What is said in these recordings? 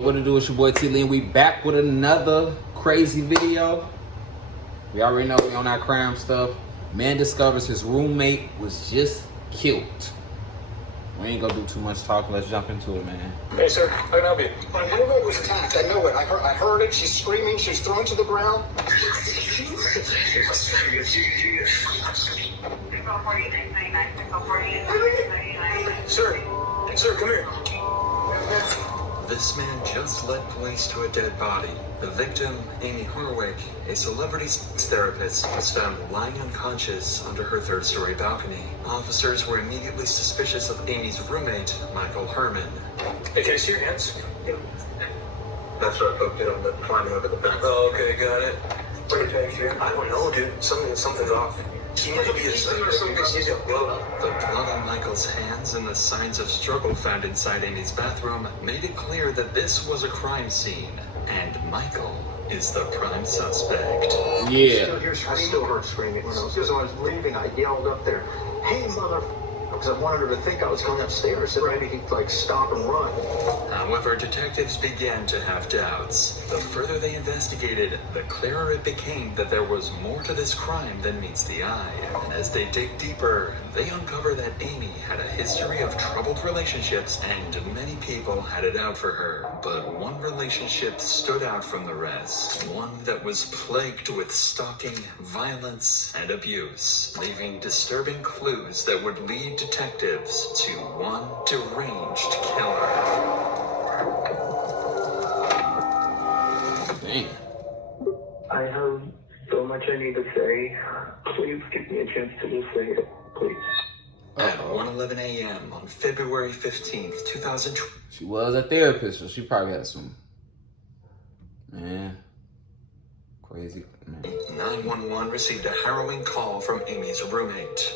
What to do? It's your boy T-Lee, and we back with another crazy video. We already know we on our crime stuff. Man discovers his roommate was just killed. We ain't gonna do too much talking. Let's jump into it, man. Hey, sir. How can I help you? My roommate was attacked. I know it. I heard it. She's screaming. She was thrown to the ground. Sir, come here. This man just led police to a dead body. The victim, Amy Horwick, a celebrity sex therapist, was found lying unconscious under her third-story balcony. Officers were immediately suspicious of Amy's roommate, Michael Herman. Hey, can I see your hands? That's what I poked it on the climbing over the fence. Oh, okay, got it. What are you here? I don't know, dude. Something's off. He might be a the blood on Michael's hands and the signs of struggle found inside Amy's bathroom made it clear that this was a crime scene, and Michael is the prime suspect. Yeah. I still heard screaming. As I was leaving, I yelled up there, "Hey, mother!" Because I wanted her to think I was going upstairs, so maybe he'd stop and run. However, detectives began to have doubts. The further they investigated, the clearer it became that there was more to this crime than meets the eye. And as they dig deeper, they uncover that Amy had a history of troubled relationships and many people had it out for her. But one relationship stood out from the rest. One that was plagued with stalking, violence, and abuse, leaving disturbing clues that would lead detectives to one deranged killer. Damn. I have so much I need to say. Please give me a chance to just say it, please. At 1:11 a.m. on February 15th, 2020. She was a therapist, so she probably had some, man, crazy. 911 received a harrowing call from Amy's roommate.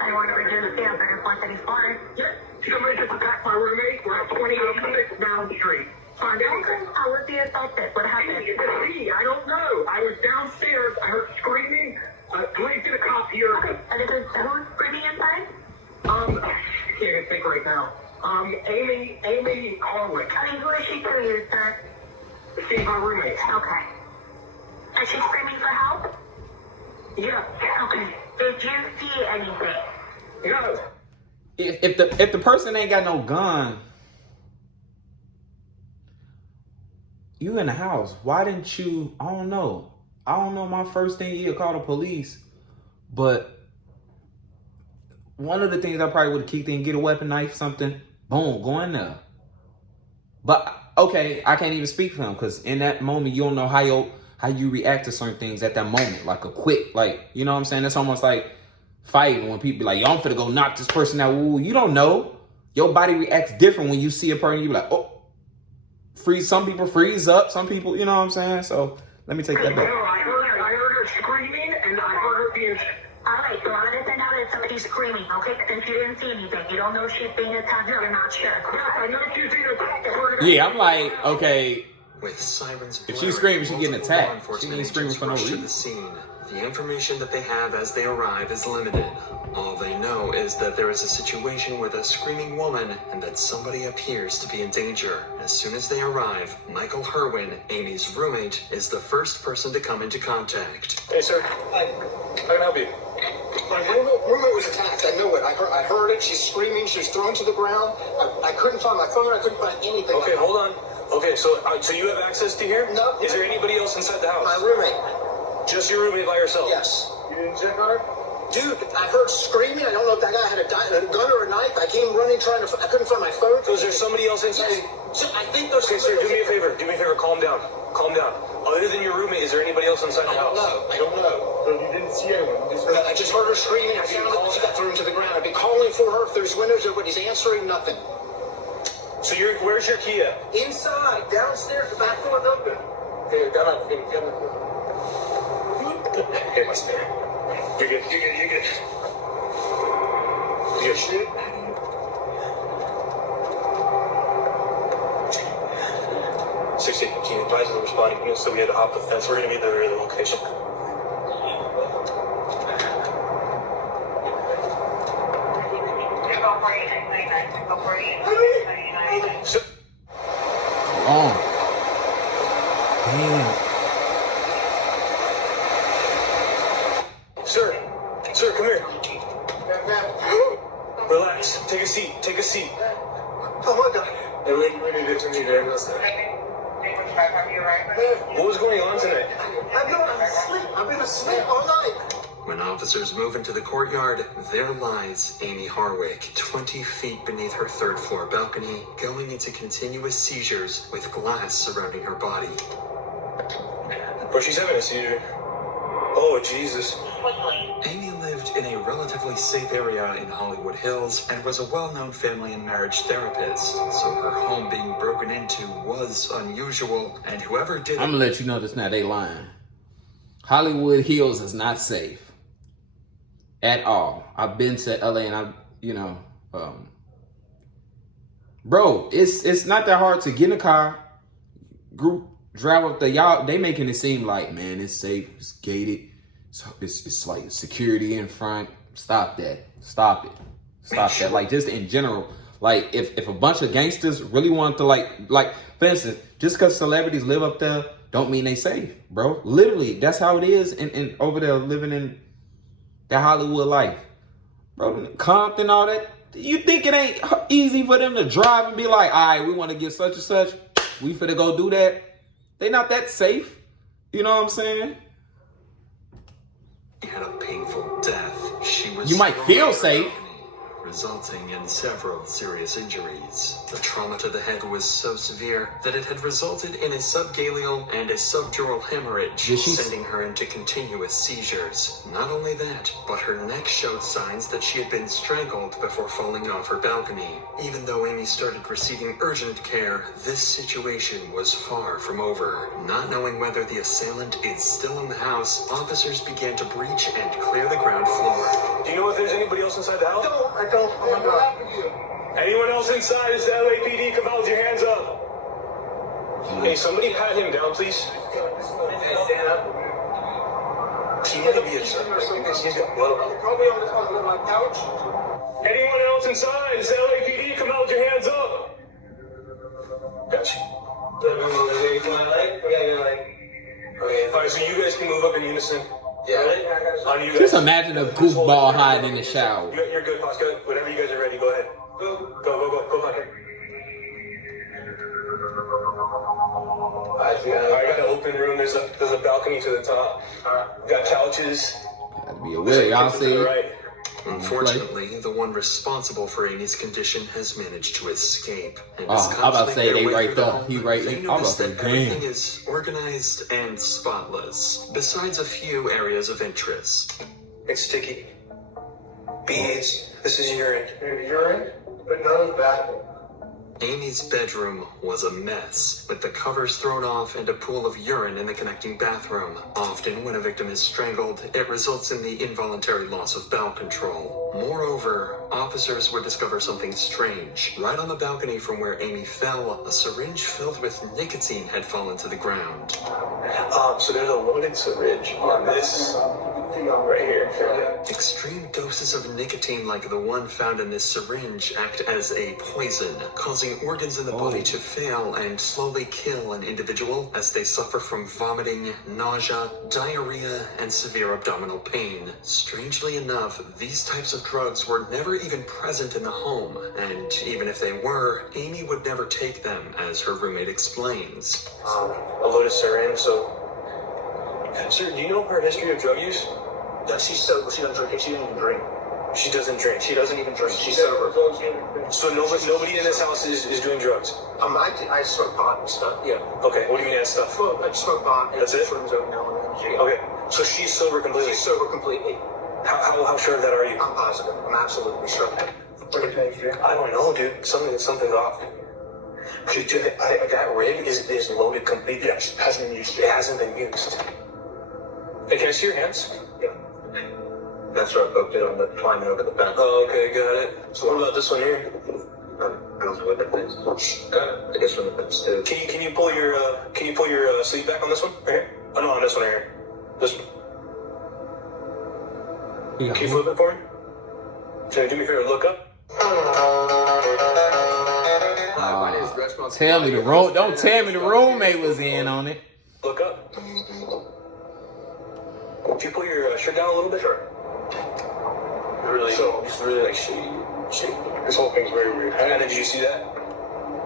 I want to return the sale for 434. Yeah. Somebody just attacked my roommate. We're at 28 down the street. Find out. Okay, I was the assaulted. What happened? I don't know. I was downstairs. I heard screaming. Please get a cop here. Okay, and is it who's screaming inside? I can't even think right now. Amy Horwick. I mean, who is she to you, sir? She's my roommate. Okay. Is she screaming for help? Yeah. Okay. Did you see anything? No. If the person ain't got no gun, you in the house. Why didn't you? I don't know. My first thing you call the police, but one of the things I probably would have kicked in, get a weapon, knife, something. Boom, go in there. But okay, I can't even speak for him because in that moment you don't know how you react to certain things at that moment, like a quick, you know what I'm saying? That's almost like fighting when people be like, yo, I'm finna go knock this person out. Ooh, you don't know. Your body reacts different when you see a person. You be like, oh, freeze. Some people freeze up. Some people, you know what I'm saying? So let me take that back. No, I heard her screaming, and I heard her being... Alright, so I'm gonna send out that somebody's screaming, okay? Since you didn't see anything. You don't know if she's being attacked, you're not sure. Yes, I know she's being attacked. Yeah, I'm like, okay. With sirens If she's blaring, screaming, she's getting multiple attacked. law enforcement She ain't screaming for no agents rush to reason. the scene. The information that they have as they arrive is limited. All they know is that there is a situation with a screaming woman and that somebody appears to be in danger. As soon as they arrive, Michael Herman, Amy's roommate, is the first person to come into contact. Hey, sir. Hi. How can I help you? My roommate was attacked. I know it. I heard it. She's screaming. She was thrown to the ground. I couldn't find my phone. I couldn't find anything. Okay, hold on. Okay, so you have access to here? No. Is there anybody else inside the house? My roommate. Just your roommate by yourself? Yes. You didn't check on her? Dude, I heard screaming. I don't know if that guy had a gun or a knife. I came running I couldn't find my phone. So is there somebody else inside? Yes. I think there's... Okay, sir, do me a favor. Calm down. Other than your roommate, is there anybody else inside the house? I don't know. So you didn't see anyone? I just heard her screaming. I found that she got thrown to the ground. I've been calling for her. If there's windows open, he's answering nothing. So where's your key at? Inside, downstairs, the back door's open. Okay, come on. Okay, my spare. You're good. You shoot? Can you advise of the responding units that we had to hop the fence? We're going to be there at the location. Long. Damn. Sir, come here. Relax. Take a seat. Take a seat. Oh my God. What was going on tonight? I've been asleep all night. When officers move into the courtyard, there lies Amy Harwick, 20 feet beneath her third-floor balcony, going into continuous seizures with glass surrounding her body. Bro, she's having a seizure. Oh, Jesus. Amy lived in a relatively safe area in Hollywood Hills and was a well-known family and marriage therapist, so her home being broken into was unusual, and whoever did I'm gonna let you know this now, they lying. Hollywood Hills is not safe. At all. I've been to LA and bro, it's not that hard to get in a car, group drive up there. Y'all, they making it seem like, man, it's safe, it's gated, it's like security in front. Stop that. Stop it. Stop that. Like, just in general, like if a bunch of gangsters really want to like for instance, just because celebrities live up there don't mean they safe, bro. Literally, that's how it is in over there living in that Hollywood life. Bro, Compton, all that. You think it ain't easy for them to drive and be like, all right, we want to get such and such, we finna go do that? They not that safe. You know what I'm saying? She had a painful death. She was You might feel safe, resulting in several serious injuries. The trauma to the head was so severe that it had resulted in a subgaleal and a subdural hemorrhage, sending her into continuous seizures. Not only that, but her neck showed signs that she had been strangled before falling off her balcony. Even though Amy started receiving urgent care, this situation was far from over. Not knowing whether the assailant is still in the house, officers began to breach and clear the ground floor. Do you know if there's anybody else inside the house? No, I don't. Oh my God. Anyone else inside? It's the LAPD. Come out with your hands up. Hey, somebody pat him down, please. Stand up. He might be a son. He's got blood. Probably on my couch. Anyone else inside? It's the LAPD. Come out with your hands up. Gotcha. Alright, so you guys can move up in unison. Yeah. On you guys. just imagine a goofball hiding in the shower. You're good, Pascal. Whenever you guys are ready, go ahead. Go back. I got an open room. There's a balcony to the top. Got couches. Gotta be aware, y'all see. Right. Unfortunately, the one responsible for Amy's condition has managed to escape. And Oh, as I'm cops about to make say their they way right through the there. home, He right they there. I'm about notice to that say, damn. everything is organized and spotless, besides a few areas of interest. It's sticky. Beads. This is urine. Urine, but none of that. Amy's bedroom was a mess, with the covers thrown off and a pool of urine in the connecting bathroom. Often, when a victim is strangled, it results in the involuntary loss of bowel control. Moreover, officers would discover something strange. Right on the balcony from where Amy fell, a syringe filled with nicotine had fallen to the ground. So there's a loaded syringe on this right here. Extreme doses of nicotine like the one found in this syringe act as a poison, causing organs in the body to fail and slowly kill an individual as they suffer from vomiting, nausea, diarrhea, and severe abdominal pain. Strangely enough, these types of drugs were never even present in the home, and even if they were, Amy would never take them, as her roommate explains. A loaded syringe, so... Sir, do you know her history of drug use? No, she's sober. She doesn't drink. She doesn't even drink. She doesn't drink. She doesn't even drink. She's sober. So nobody in this house is doing drugs? I smoke pot and stuff. Yeah. Okay, what do you mean that stuff? Well, I smoke pot. That's it? Shrooms every now and then. Okay, so she's sober completely? She's sober completely. How sure of that are you? I'm positive. I'm absolutely sure. I don't know, dude. Something's off. Dude, that rig is loaded completely. Yeah, it hasn't been used. It hasn't been used. Hey, can I see your hands? Yeah. That's right, up there on the climbing over the back. Oh, okay, got it. So what about this one here? I don't know what that is. I guess one of the things too. Can you pull your sleeve back on this one? Right here? Oh no, on this one right here. This one. Yeah. Can you flip it for me? Can you do me a favor? Look up. Tell me the room. Don't tell me the roommate was in on it. Look up. Would you pull your shirt down a little bit? Sure. Really, So- just really like shaky. This whole thing's very weird. And then did you see that?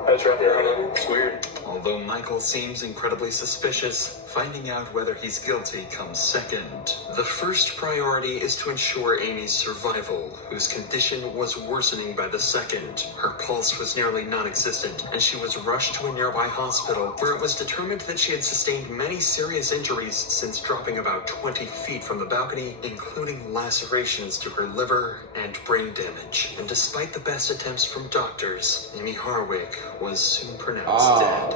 That's right there. It's weird. Although Michael seems incredibly suspicious, finding out whether he's guilty comes second. The first priority is to ensure Amy's survival, whose condition was worsening by the second. Her pulse was nearly non-existent, and she was rushed to a nearby hospital, where it was determined that she had sustained many serious injuries since dropping about 20 feet from the balcony, including lacerations to her liver and brain damage. And despite the best attempts from doctors, Amy Harwick was soon pronounced dead.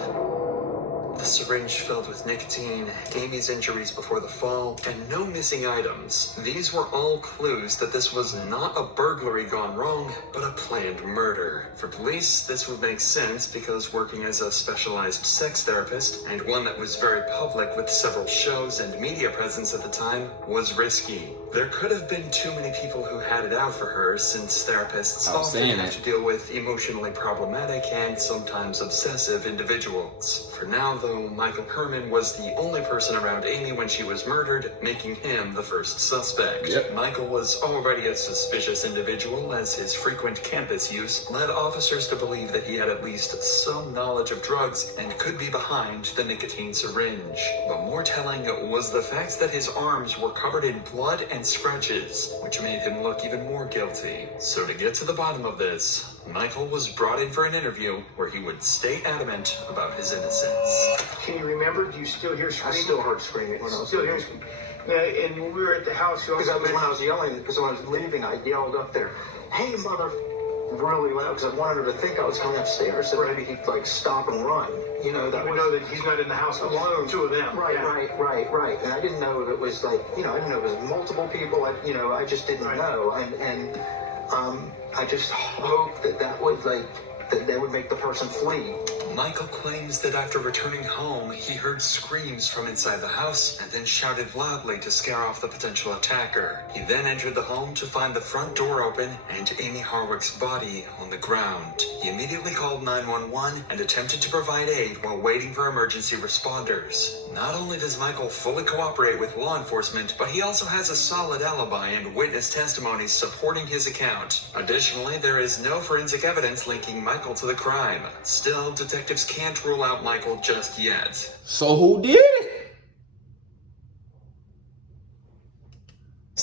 The syringe filled with nicotine, Amy's injuries before the fall, and no missing items. These were all clues that this was not a burglary gone wrong, but a planned murder. For police, this would make sense because working as a specialized sex therapist, and one that was very public with several shows and media presence at the time, was risky. There could have been too many people who had it out for her, since therapists often have to deal with emotionally problematic and sometimes obsessive individuals. For now, though, Michael Herman was the only person around Amy when she was murdered, making him the first suspect. Yep. Michael was already a suspicious individual, as his frequent campus use led officers to believe that he had at least some knowledge of drugs and could be behind the nicotine syringe. But more telling was the fact that his arms were covered in blood and scratches, which made him look even more guilty. So to get to the bottom of this, Michael was brought in for an interview where he would stay adamant about his innocence. Can you remember? Do you still hear I screaming? still heard screaming when I was Still hear screaming. And when we were at the house, you Because also when I was yelling, because when I was leaving, I yelled up there, "Hey, mother!" really loud because I wanted her to think I was coming upstairs, so maybe he'd like stop and run. You know, that we was, know that he's not in the house alone. Two of them. Right, Yeah. right. And I didn't know if it was like, I didn't know if it was multiple people. I just didn't know. And I just hope that would that they would make the person flee. Michael claims that after returning home, he heard screams from inside the house and then shouted loudly to scare off the potential attacker. He then entered the home to find the front door open and Amy Harwick's body on the ground. He immediately called 911 and attempted to provide aid while waiting for emergency responders. Not only does Michael fully cooperate with law enforcement, but he also has a solid alibi and witness testimonies supporting his account. Additionally, there is no forensic evidence linking Michael to the crime. Still, detectives can't rule out Michael just yet. So who did it?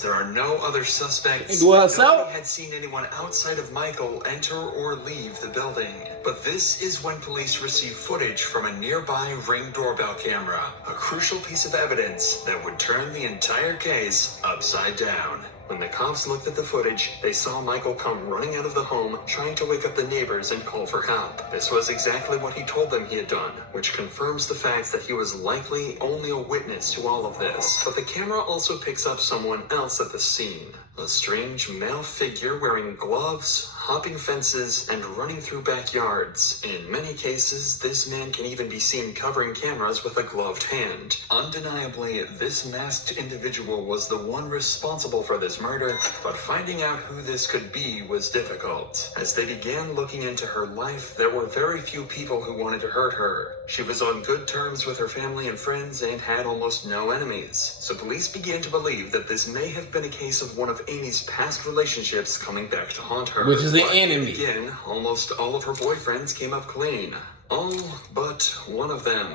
There are no other suspects. Do it herself? Nobody had seen anyone outside of Michael enter or leave the building. But this is when police receive footage from a nearby Ring doorbell camera, a crucial piece of evidence that would turn the entire case upside down. When the cops looked at the footage, they saw Michael come running out of the home, trying to wake up the neighbors and call for help. This was exactly what he told them he had done, which confirms the fact that he was likely only a witness to all of this. But the camera also picks up someone else at the scene. A strange male figure wearing gloves, hopping fences, and running through backyards. In many cases, this man can even be seen covering cameras with a gloved hand. Undeniably, this masked individual was the one responsible for this murder, but finding out who this could be was difficult. As they began looking into her life, there were very few people who wanted to hurt her. She was on good terms with her family and friends and had almost no enemies. So police began to believe that this may have been a case of one of Amy's past relationships coming back to haunt her. Which is the But enemy. Again, almost all of her boyfriends came up clean. All but one of them,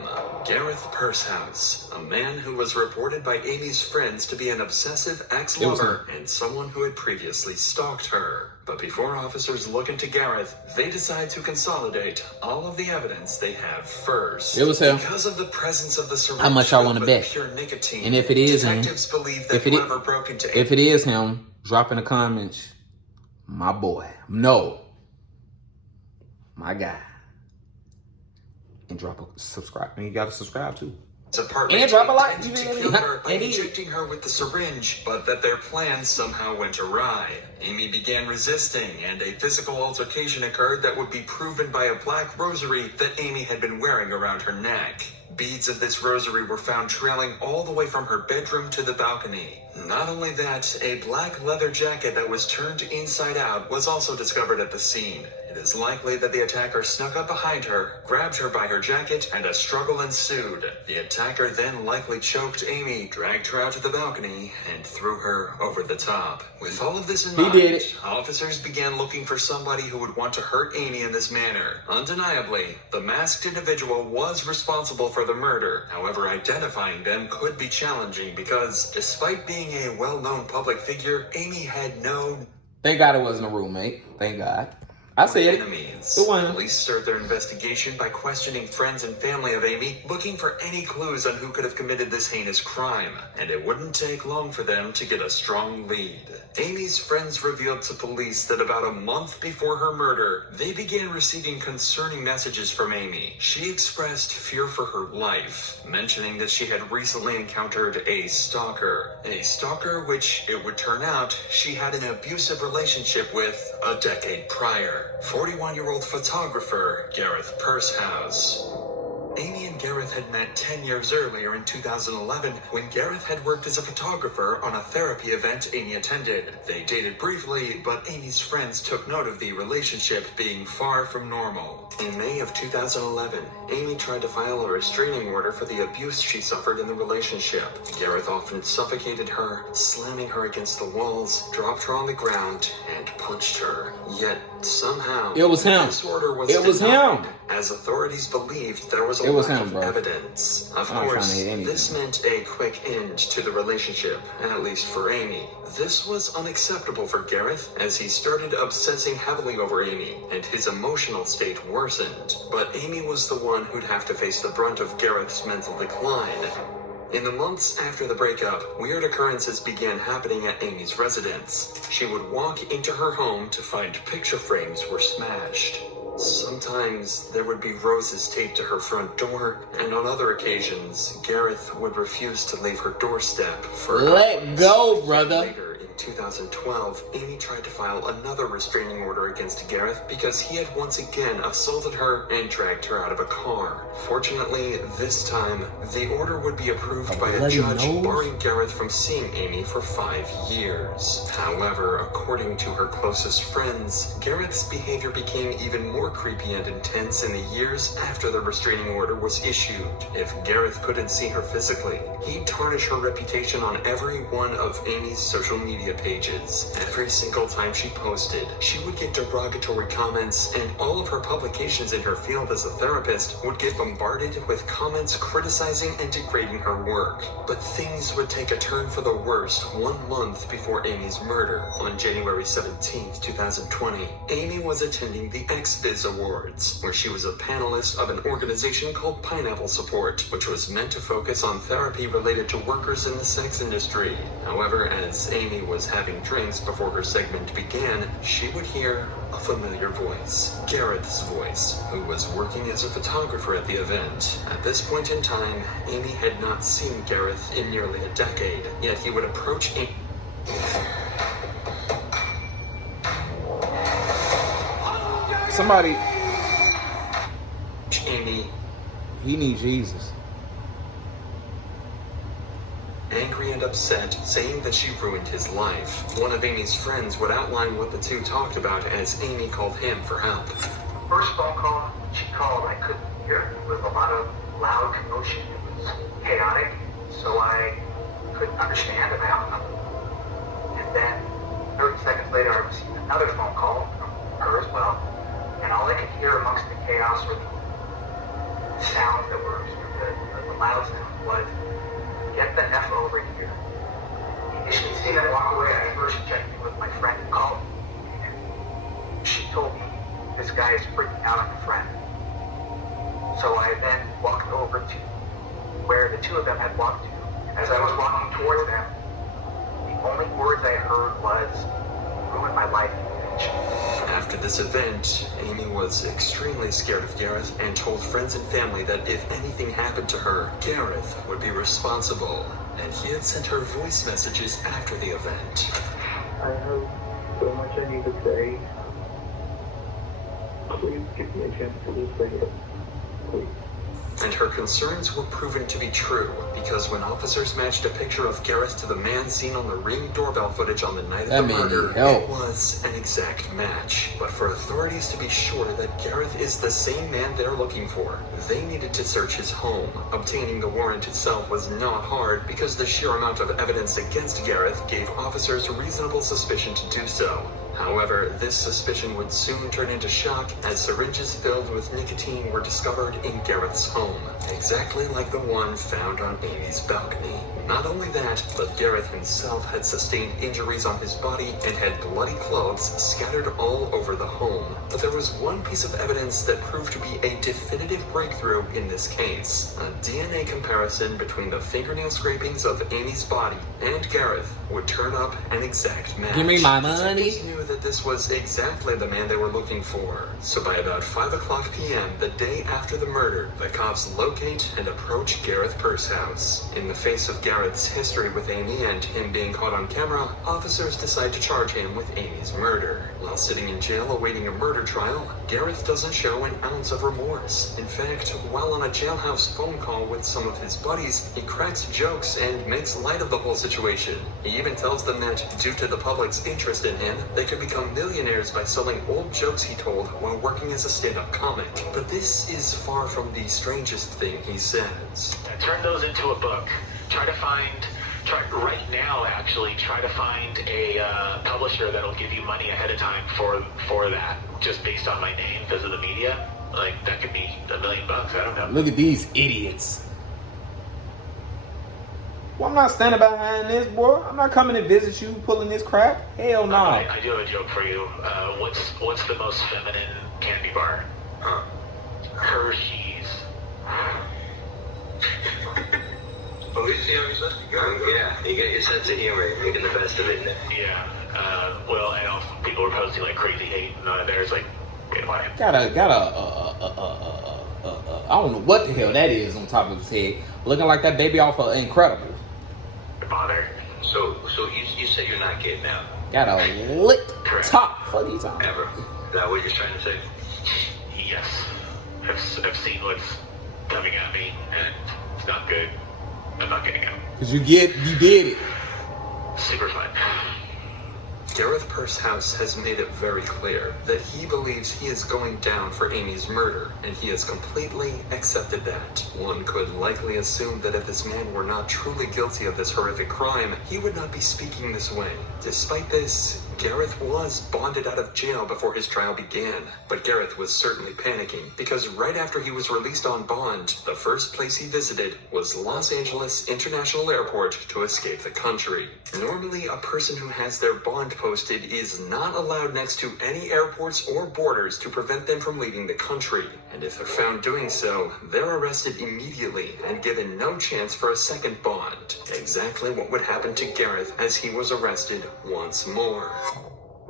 Gareth Pursehouse, a man who was reported by Amy's friends to be an obsessive ex-lover and someone who had previously stalked her. But before officers look into Gareth, they decide to consolidate all of the evidence they have first. It was him. Because of the presence of the syringe How much I wanna with bet? pure nicotine, And if it is him, detectives believe that if it whoever broke into if it is him, drop in the comments, my boy. No. My guy. And drop a subscribe. And you gotta subscribe too. apartment And drop a like, intended you to feel me? kill her by And he- injecting her with the syringe, but that their plans somehow went awry. Amy began resisting, and a physical altercation occurred that would be proven by a black rosary that Amy had been wearing around her neck. Beads of this rosary were found trailing all the way from her bedroom to the balcony. Not only that, a black leather jacket that was turned inside out was also discovered at the scene. It is likely that the attacker snuck up behind her, grabbed her by her jacket, and a struggle ensued. The attacker then likely choked Amy, dragged her out to the balcony, and threw her over the top. With all of this in mind, officers began looking for somebody who would want to hurt Amy in this manner. Undeniably, the masked individual was responsible for the murder. However, identifying them could be challenging because, despite being a well-known public figure, Amy had no... Thank God it wasn't a roommate. Thank God. I said enemies. it wasn't. Police start their investigation by questioning friends and family of Amy, looking for any clues on who could have committed this heinous crime. And it wouldn't take long for them to get a strong lead. Amy's friends revealed to police that about a month before her murder, they began receiving concerning messages from Amy. She expressed fear for her life, mentioning that she had recently encountered a stalker. A stalker which, it would turn out, she had an abusive relationship with a decade prior. 41-year-old photographer Gareth Pursehouse. Amy and Gareth had met 10 years earlier in 2011 when Gareth had worked as a photographer on a therapy event Amy attended. They dated briefly, but Amy's friends took note of the relationship being far from normal. In May of 2011, Amy tried to file a restraining order for the abuse she suffered in the relationship. Gareth often suffocated her, slamming her against the walls, dropped her on the ground, and punched her. Yet, somehow, it was him. This order was it was denied, him. As authorities believed there was a It was lack him, of bro. evidence. Of course, this meant a quick end to the relationship, at least for Amy. This was unacceptable for Gareth, as he started obsessing heavily over Amy, and his emotional state worsened. But Amy was the one who'd have to face the brunt of Gareth's mental decline. In the months after the breakup, weird occurrences began happening at Amy's residence. She would walk into her home to find picture frames were smashed. Sometimes there would be roses taped to her front door, and on other occasions, Gareth would refuse to leave her doorstep for Let go, brother. Later, in 2012, Amy tried to file another restraining order against Gareth because he had once again assaulted her and dragged her out of a car. Fortunately, this time, the order would be approved by a judge, barring Gareth from seeing Amy for 5 years. However, according to her closest friends, Gareth's behavior became even more creepy and intense in the years after the restraining order was issued. If Gareth couldn't see her physically, he'd tarnish her reputation on every one of Amy's social media pages. Every single time she posted, she would get derogatory comments, and all of her publications in her field as a therapist would get bombarded with comments criticizing and degrading her work. But things would take a turn for the worst 1 month before Amy's murder. On January 17, 2020, Amy was attending the XBiz Awards, where she was a panelist of an organization called Pineapple Support, which was meant to focus on therapy related to workers in the sex industry. However, as Amy was having drinks before her segment began, she would hear a familiar voice, Gareth's voice, who was working as a photographer at the event. At this point in time, Amy had not seen Gareth in nearly a decade, yet he would approach Amy. Somebody. Amy. He needs Jesus. Angry and upset, saying that she ruined his life. One of Amy's friends would outline what the two talked about as Amy called him for help. First phone call she called, I couldn't hear. There was a lot of loud commotion. It was chaotic, so I couldn't understand, and I hung up. And then 30 seconds later, I received another phone call from her as well, and all I could hear amongst the chaos were the sounds that were the loud sounds was, "Get the F over here." Initially seeing them walk away, I first checked in with my friend who called me, and she told me, "This guy is freaking out on your friend." So I then walked over to where the two of them had walked to. As I was walking towards them, the only words I heard was, "Ruin my life." After this event, Amy was extremely scared of Gareth and told friends and family that if anything happened to her, Gareth would be responsible, and he had sent her voice messages after the event. I have so much I need to say. Please give me a chance to just say it. Please. And her concerns were proven to be true, because when officers matched a picture of Gareth to the man seen on the Ring doorbell footage on the night of the murder, it was an exact match. But for authorities to be sure that Gareth is the same man they're looking for, they needed to search his home. Obtaining the warrant itself was not hard, because the sheer amount of evidence against Gareth gave officers reasonable suspicion to do so. However, this suspicion would soon turn into shock as syringes filled with nicotine were discovered in Gareth's home, exactly like the one found on Amy's balcony. Not only that, but Gareth himself had sustained injuries on his body and had bloody clothes scattered all over the home. But there was one piece of evidence that proved to be a definitive breakthrough in this case. A DNA comparison between the fingernail scrapings of Amy's body and Gareth would turn up an exact match. Give me my money. Detectives knew that this was exactly the man they were looking for. So by about 5 o'clock p.m., the day after the murder, the cops locate and approach Gareth Purse house. In the face of Gareth's history with Amy and him being caught on camera, officers decide to charge him with Amy's murder. While sitting in jail awaiting a murder trial, Gareth doesn't show an ounce of remorse. In fact, while on a jailhouse phone call with some of his buddies, he cracks jokes and makes light of the whole situation. He even tells them that, due to the public's interest in him, they could become millionaires by selling old jokes he told while working as a stand-up comic. But this is far from the strangest thing he says. Turn those into a book. Try to find a publisher that'll give you money ahead of time for that, just based on my name because of the media. Like, that could be $1 million. I don't know. Look at these idiots. Well, I'm not standing behind this, boy. I'm not coming to visit you pulling this crap. Hell no. I do have a joke for you. What's the most feminine candy bar? Hershey's. Well, we see how he's listening. Yeah, you get your sense of humor, you're making the best of it. Yeah. Well, I know people were posting like crazy hate, and there's like, why? Got a I don't know what the hell that is on top of his head. Looking like that baby off of Incredible. Bother. So you say you're not gay now? Got a lit top. Fuck you talking. Ever? Is that what you're trying to say? Yes. I've seen what's coming at me, and it's not good. I'm not getting out. Cause you did it. Super fun. Gareth Purse House has made it very clear that he believes he is going down for Amy's murder, and he has completely accepted that. One could likely assume that if this man were not truly guilty of this horrific crime, he would not be speaking this way. Despite this, Gareth was bonded out of jail before his trial began, but Gareth was certainly panicking, because right after he was released on bond, the first place he visited was Los Angeles International Airport to escape the country. Normally, a person who has their bond posted is not allowed next to any airports or borders to prevent them from leaving the country, and if they're found doing so, they're arrested immediately and given no chance for a second bond. Exactly what would happen to Gareth as he was arrested once more.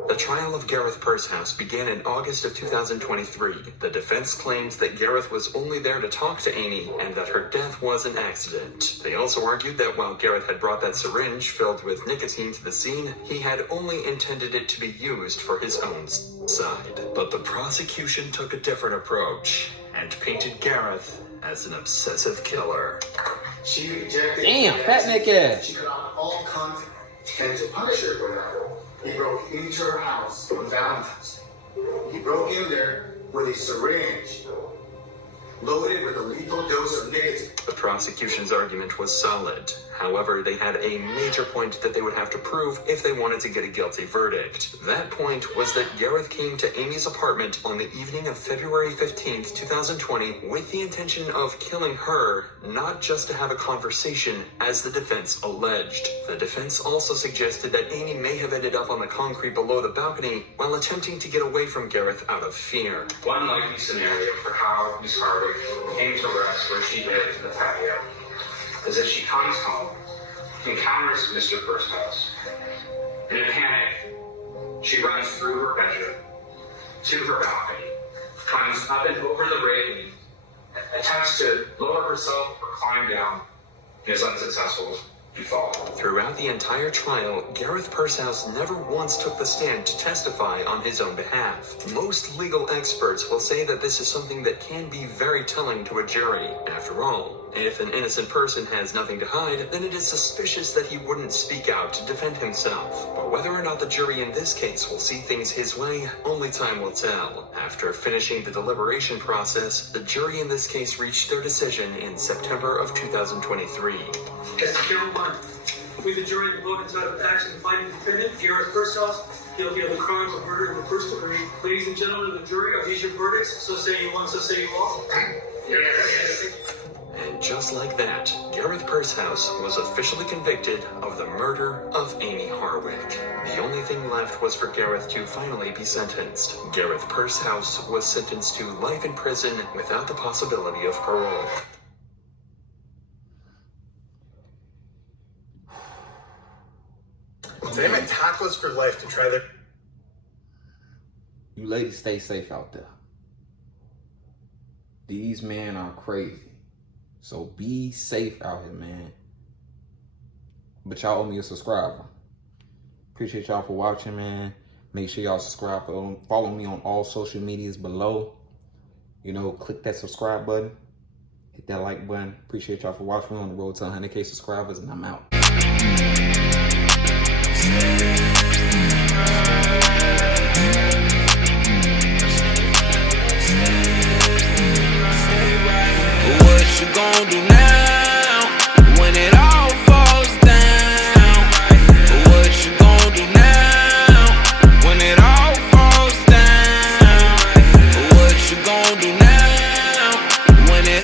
The trial of Gareth Purse House began in August of 2023. The defense claimed that Gareth was only there to talk to Amy and that her death was an accident. They also argued that while Gareth had brought that syringe filled with nicotine to the scene, he had only intended it to be used for his own side. But the prosecution took a different approach and painted Gareth as an obsessive killer. She rejected. Damn, fat neck ass. She cut off all contact. And to punish her for that, he broke into her house on Valentine's Day. He broke in there with a syringe loaded with a lethal dose of nicotine. The prosecution's argument was solid. However, they had a major point that they would have to prove if they wanted to get a guilty verdict. That point was that Gareth came to Amy's apartment on the evening of February 15th, 2020, with the intention of killing her, not just to have a conversation, as the defense alleged. The defense also suggested that Amy may have ended up on the concrete below the balcony while attempting to get away from Gareth out of fear. One likely scenario for how Miss Hardwick came to rest where she lived in the patio is that she comes home, encounters Mr. Purse House. In a panic, she runs through her bedroom to her balcony, climbs up and over the railing, attempts to lower herself or climb down, and is unsuccessful. he followed. Throughout the entire trial, Gareth Pursehouse never once took the stand to testify on his own behalf. Most legal experts will say that this is something that can be very telling to a jury. After all, if an innocent person has nothing to hide, then it is suspicious that he wouldn't speak out to defend himself. But whether or not the jury in this case will see things his way, only time will tell. After finishing the deliberation process, the jury in this case reached their decision in September of 2023. As to count one, we the jury will vote inside of action finding the defendant, Gareth Pursehouse, guilty of the crimes of murder in the first degree. Ladies and gentlemen of the jury, are these your verdicts? So say you one, so say you all. Yes. And just like that, Gareth Pursehouse was officially convicted of the murder of Amy Harwick. The only thing left was for Gareth to finally be sentenced. Gareth Pursehouse was sentenced to life in prison without the possibility of parole. They might tackle us for life to try their... You ladies stay safe out there. These men are crazy. So be safe out here, man. But y'all owe me a subscriber. Appreciate y'all for watching, man. Make sure y'all subscribe. Follow me on all social medias below. You know, click that subscribe button. Hit that like button. Appreciate y'all for watching. We're on the road to 100K subscribers, and I'm out. What you gonna do now?